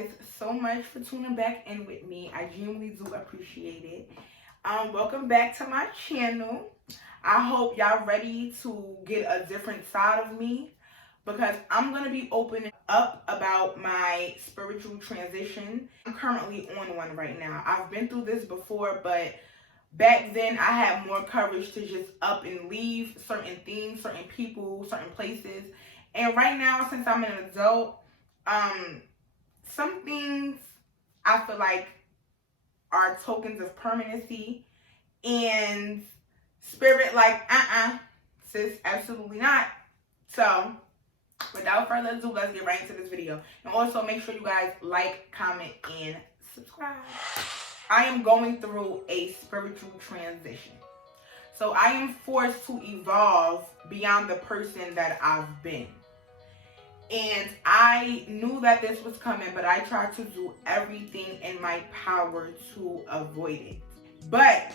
guys so much for tuning back in with me. I genuinely do appreciate it. Welcome back to my channel. I hope y'all ready to get a different side of me because I'm going to be opening up about my spiritual transition. I'm currently on one right now. I've been through this before, but back then I had more courage to just up and leave certain things, certain people, certain places. And right now, since I'm an adult, some things I feel like are tokens of permanency, and spirit like, sis, absolutely not. So without further ado, let's get right into this video. And also make sure you guys like, comment, and subscribe. I am going through a spiritual transition. So I am forced to evolve beyond the person that I've been. And I knew that this was coming, but I tried to do everything in my power to avoid it. But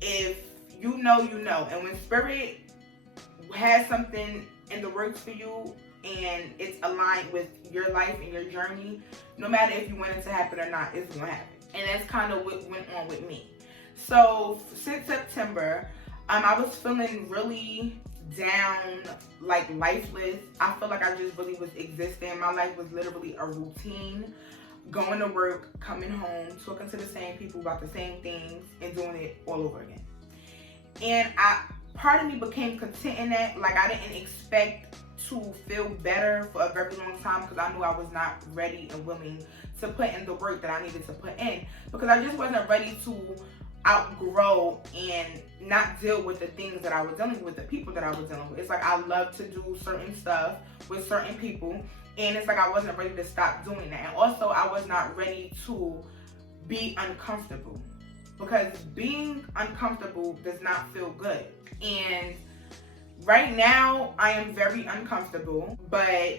if you know, you know. And when spirit has something in the works for you and it's aligned with your life and your journey, no matter if you want it to happen or not, it's going to happen. And that's kind of what went on with me. So since September, I was feeling really down, like lifeless. I feel like I just really was existing. My life was literally a routine. Going to work, coming home, talking to the same people about the same things, and doing it all over again. And part of me became content in that. Like, I didn't expect to feel better for a very long time because I knew I was not ready and willing to put in the work that I needed to put in, because I just wasn't ready to outgrow and not deal with the things that I was dealing with, the people that I was dealing with. It's like I love to do certain stuff with certain people, and it's like I wasn't ready to stop doing that. And also I was not ready to be uncomfortable, because being uncomfortable does not feel good. And right now I am very uncomfortable, but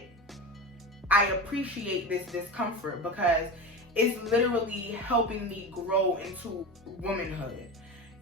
I appreciate this discomfort because it's literally helping me grow into womanhood.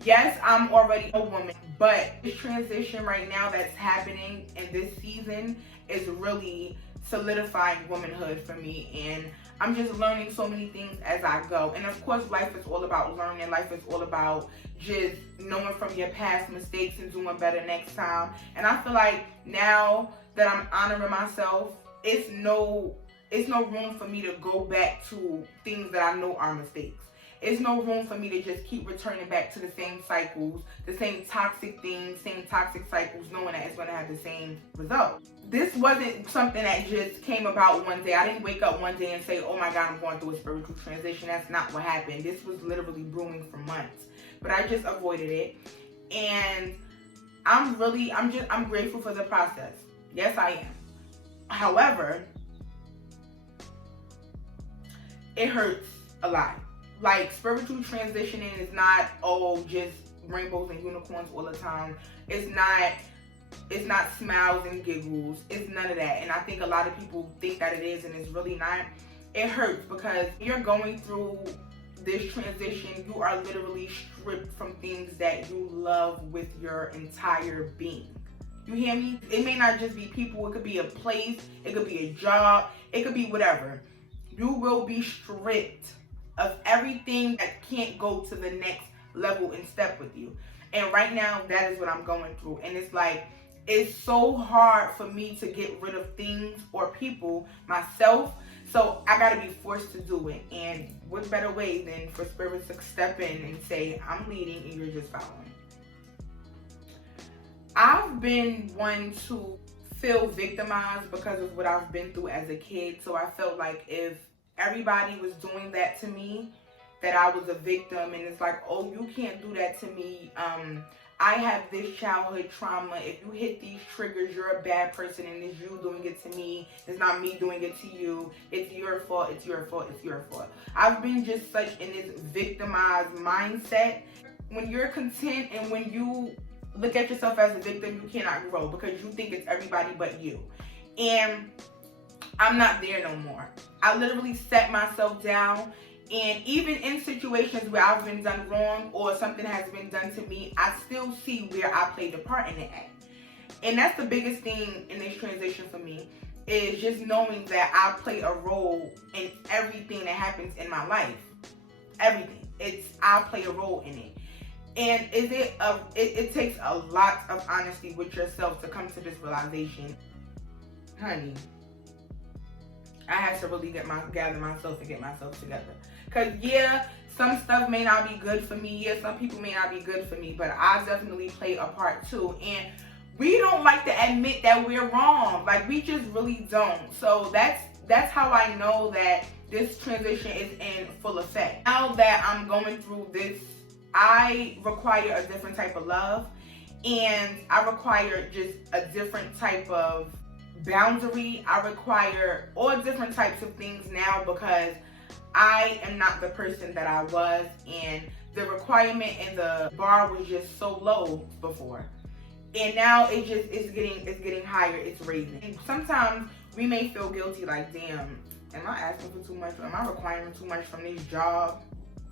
Yes, I'm already a woman, but this transition right now that's happening in this season is really solidifying womanhood for me. And I'm just learning so many things as I go. And of course, life is all about learning. Life is all about just knowing from your past mistakes and doing better next time. And I feel like now that I'm honoring myself, it's no room for me to go back to things that I know are mistakes. It's no room for me to just keep returning back to the same cycles, the same toxic things, same toxic cycles, knowing that it's going to have the same result. This wasn't something that just came about one day. I didn't wake up one day and say, oh my God, I'm going through a spiritual transition. That's not what happened. This was literally brewing for months. But I just avoided it. And I'm grateful for the process. Yes, I am. However, it hurts a lot. Like, spiritual transitioning is not, just rainbows and unicorns all the time. It's not smiles and giggles. It's none of that. And I think a lot of people think that it is, and it's really not. It hurts because you're going through this transition. You are literally stripped from things that you love with your entire being. You hear me? It may not just be people. It could be a place. It could be a job. It could be whatever. You will be stripped of everything that can't go to the next level and step with you. And right now, that is what I'm going through. And it's like, it's so hard for me to get rid of things or people, myself. So I got to be forced to do it. And what better way than for spirits to step in and say, I'm leading and you're just following. I've been one to feel victimized because of what I've been through as a kid. So I felt like if everybody was doing that to me, that I was a victim. And it's like, oh, you can't do that to me. I have this childhood trauma. If you hit these triggers, you're a bad person, and it's you doing it to me. It's not me doing it to you. It's your fault. It's your fault. It's your fault. I've been just such in this victimized mindset. When you're content and when you look at yourself as a victim, you cannot grow because you think it's everybody but you. And I'm not there no more. I literally set myself down, and even in situations where I've been done wrong or something has been done to me, I still see where I played a part in it at. And that's the biggest thing in this transition for me, is just knowing that I play a role in everything that happens in my life. Everything. I play a role in it. And it takes a lot of honesty with yourself to come to this realization. Honey, I had to really gather myself and get myself together. Because yeah, some stuff may not be good for me. Yeah, some people may not be good for me, but I definitely play a part too. And we don't like to admit that we're wrong. Like, we just really don't. So that's how I know that this transition is in full effect. Now that I'm going through this, I require a different type of love, and I require just a different type of boundary. I require all different types of things now because I am not the person that I was, and the requirement and the bar was just so low before. And now it's getting higher, it's raising. And sometimes we may feel guilty, like, damn, am I asking for too much? Am I requiring too much from this job,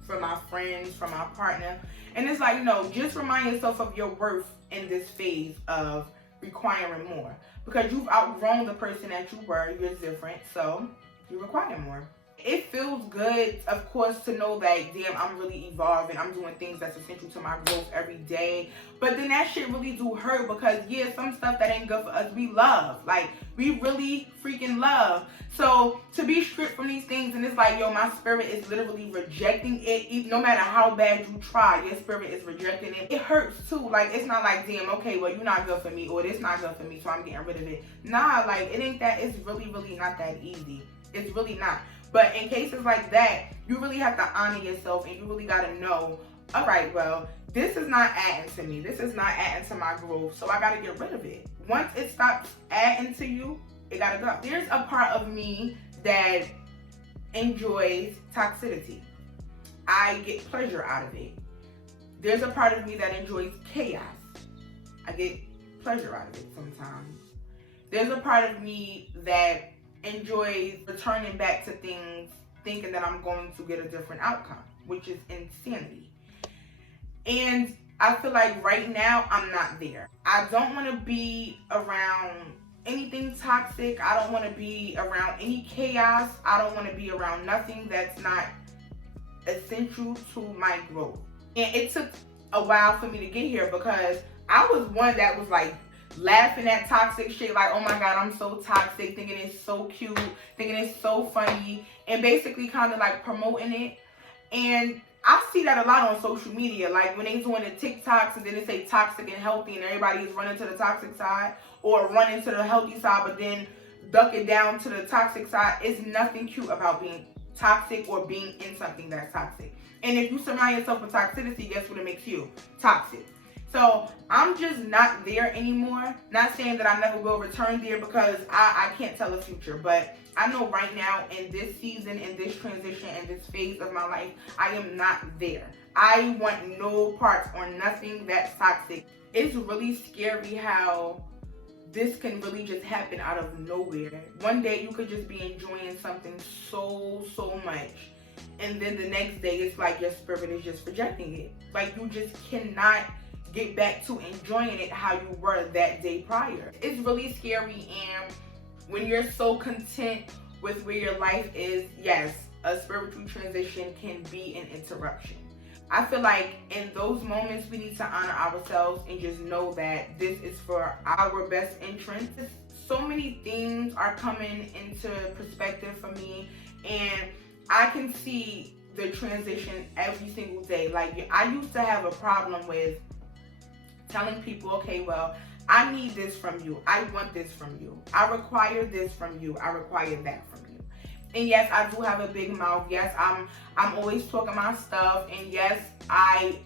from my friends, from my partner? And it's like, no, just remind yourself of your worth in this phase of requiring more. Because you've outgrown the person that you were, you're different, so you require more. It feels good, of course, to know that, damn, I'm really evolving. I'm doing things that's essential to my growth every day. But then that shit really do hurt because, yeah, some stuff that ain't good for us, we love. Like, we really freaking love. So to be stripped from these things, and it's like, yo, my spirit is literally rejecting it. No matter how bad you try, your spirit is rejecting it. It hurts too. Like, it's not like, damn, okay, well, you're not good for me, or this not good for me, so I'm getting rid of it. Nah, like, it ain't that. It's really, really not that easy. It's really not. But in cases like that, you really have to honor yourself, and you really got to know, all right, well, this is not adding to me. This is not adding to my growth, so I got to get rid of it. Once it stops adding to you, it got to go. There's a part of me that enjoys toxicity. I get pleasure out of it. There's a part of me that enjoys chaos. I get pleasure out of it sometimes. There's a part of me that enjoys returning back to things thinking that I'm going to get a different outcome, which is insanity. And I feel like right now I'm not there. I don't want to be around anything toxic. I don't want to be around any chaos. I don't want to be around nothing that's not essential to my growth. And it took a while for me to get here because I was one that was like laughing at toxic shit, like, oh my god, I'm so toxic, thinking it's so cute, thinking it's so funny, and basically kind of like promoting it. And I see that a lot on social media, like when they doing the TikToks and then they say toxic and healthy and everybody is running to the toxic side or running to the healthy side but then ducking down to the toxic side. It's nothing cute about being toxic or being in something that's toxic. And if you surround yourself with toxicity, guess what it makes you? Toxic. So I'm just not there anymore. Not saying that I never will return there because I can't tell the future. But I know right now in this season, in this transition, in this phase of my life, I am not there. I want no parts or nothing that's toxic. It's really scary how this can really just happen out of nowhere. One day you could just be enjoying something so much. And then the next day it's like your spirit is just rejecting it. Like you just cannot get back to enjoying it how you were that day prior. It's really scary, and when you're so content with where your life is, yes, a spiritual transition can be an interruption. I feel like in those moments we need to honor ourselves and just know that this is for our best interest. So many things are coming into perspective for me, and I can see the transition every single day. Like, I used to have a problem with telling people, okay, well, I need this from you. I want this from you. I require this from you. I require that from you. And yes, I do have a big mouth. Yes, I'm always talking my stuff. And yes, I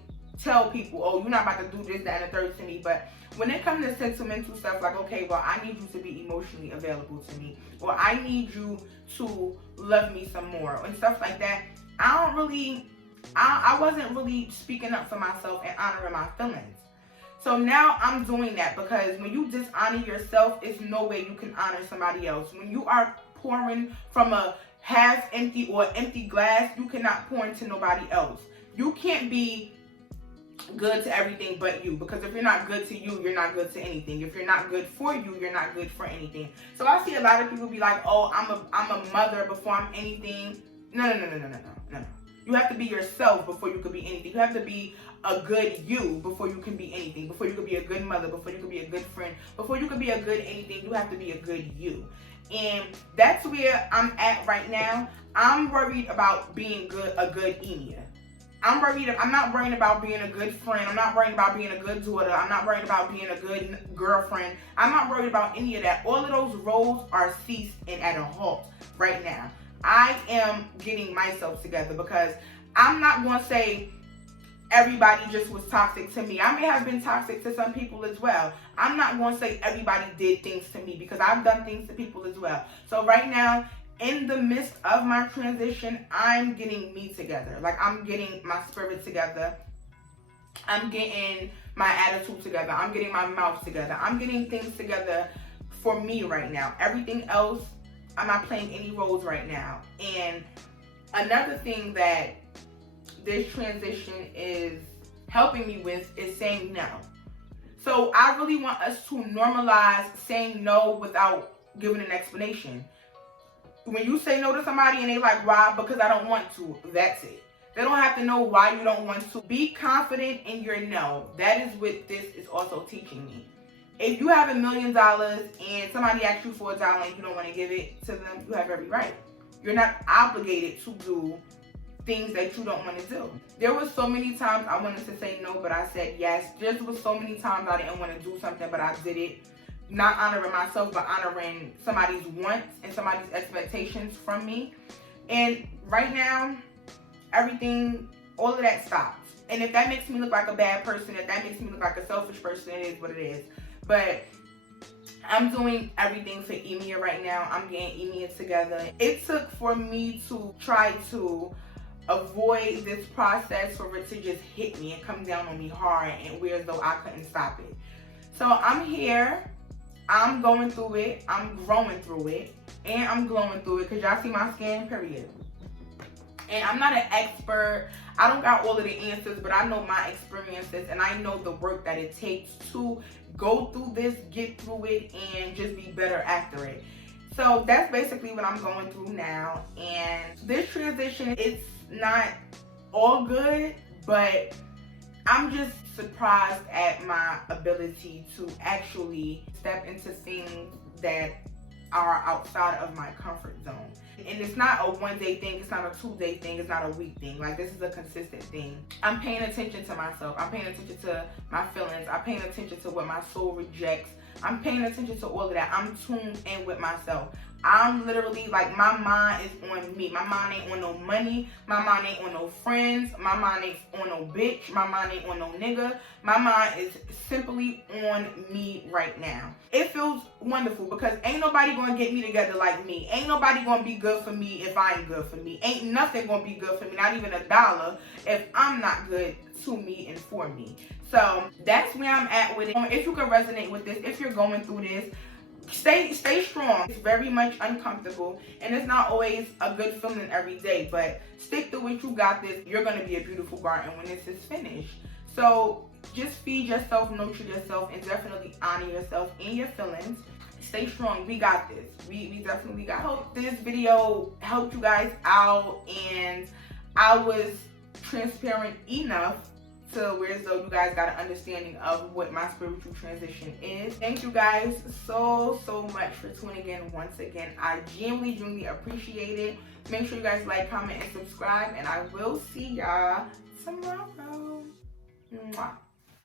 tell people, oh, you're not about to do this, that, and the third to me. But when it comes to sentimental stuff, like, okay, well, I need you to be emotionally available to me. Or I need you to love me some more. And stuff like that. I wasn't really speaking up for myself and honoring my feelings. So now I'm doing that, because when you dishonor yourself, it's no way you can honor somebody else. When you are pouring from a half empty or empty glass, you cannot pour into nobody else. You can't be good to everything but you. Because if you're not good to you, you're not good to anything. If you're not good for you, you're not good for anything. So I see a lot of people be like, oh, I'm a mother before I'm anything. No. You have to be yourself before you could be anything. You have to be a good you before you can be anything. Before you could be a good mother, before you could be a good friend, before you could be a good anything, you have to be a good you. And that's where I'm at right now. I'm worried about being a good Emia. I'm not worried about being a good friend. I'm not worried about being a good daughter. I'm not worried about being a good girlfriend. I'm not worried about any of that. All of those roles are ceased and at a halt right now. I am getting myself together, because I'm not going to say everybody just was toxic to me. I may have been toxic to some people as well. I'm not going to say everybody did things to me, because I've done things to people as well. So right now, in the midst of my transition, I'm getting me together. Like, I'm getting my spirit together. I'm getting my attitude together. I'm getting my mouth together. I'm getting things together for me right now. Everything else, I'm not playing any roles right now. And another thing that this transition is helping me with is saying no. So I really want us to normalize saying no without giving an explanation. When you say no to somebody and they like, why? Because I don't want to. That's it. They don't have to know why you don't want to. Be confident in your no. That is what this is also teaching me. If you have $1 million and somebody asks you for $1 and you don't want to give it to them, you have every right. You're not obligated to do things that you don't want to do. There was so many times I wanted to say no, but I said yes. There was so many times I didn't want to do something, but I did it. Not honoring myself, but honoring somebody's wants and somebody's expectations from me. And right now, everything, all of that stops. And if that makes me look like a bad person, if that makes me look like a selfish person, it is what it is. But I'm doing everything for Emia right now. I'm getting Emia together. It took for me to try to avoid this process for it to just hit me and come down on me hard and weird as though I couldn't stop it. So I'm here. I'm going through it. I'm growing through it. And I'm glowing through it, because y'all see my skin, period. And I'm not an expert. I don't got all of the answers, but I know my experiences and I know the work that it takes to go through this, get through it, and just be better after it. So that's basically what I'm going through now. And this transition, it's not all good, but I'm just surprised at my ability to actually step into things that are outside of my comfort zone. And it's not a one-day thing, it's not a two-day thing, it's not a week thing. Like, this is a consistent thing. I'm paying attention to myself. I'm paying attention to my feelings. I'm paying attention to what my soul rejects. I'm paying attention to all of that. I'm tuned in with myself. I'm literally, like, my mind is on me. My mind ain't on no money. My mind ain't on no friends. My mind ain't on no bitch. My mind ain't on no nigga. My mind is simply on me right now. It feels wonderful, because ain't nobody gonna get me together like me. Ain't nobody gonna be good for me if I ain't good for me. Ain't nothing gonna be good for me, not even $1, if I'm not good to me and for me. So that's where I'm at with it. If you can resonate with this, if you're going through this, stay strong. It's very much uncomfortable, and it's not always a good feeling every day, but stick through it. You got this. You're going to be a beautiful garden when this is finished. So just feed yourself, nurture yourself, and definitely honor yourself and your feelings. Stay strong. We got this. We definitely got. I hope this video helped you guys out, and I was transparent enough to where as though you guys got an understanding of what my spiritual transition is. Thank you guys so much for tuning in once again. I genuinely appreciate it. Make sure you guys like, comment, and subscribe, and I will see y'all tomorrow. Mwah.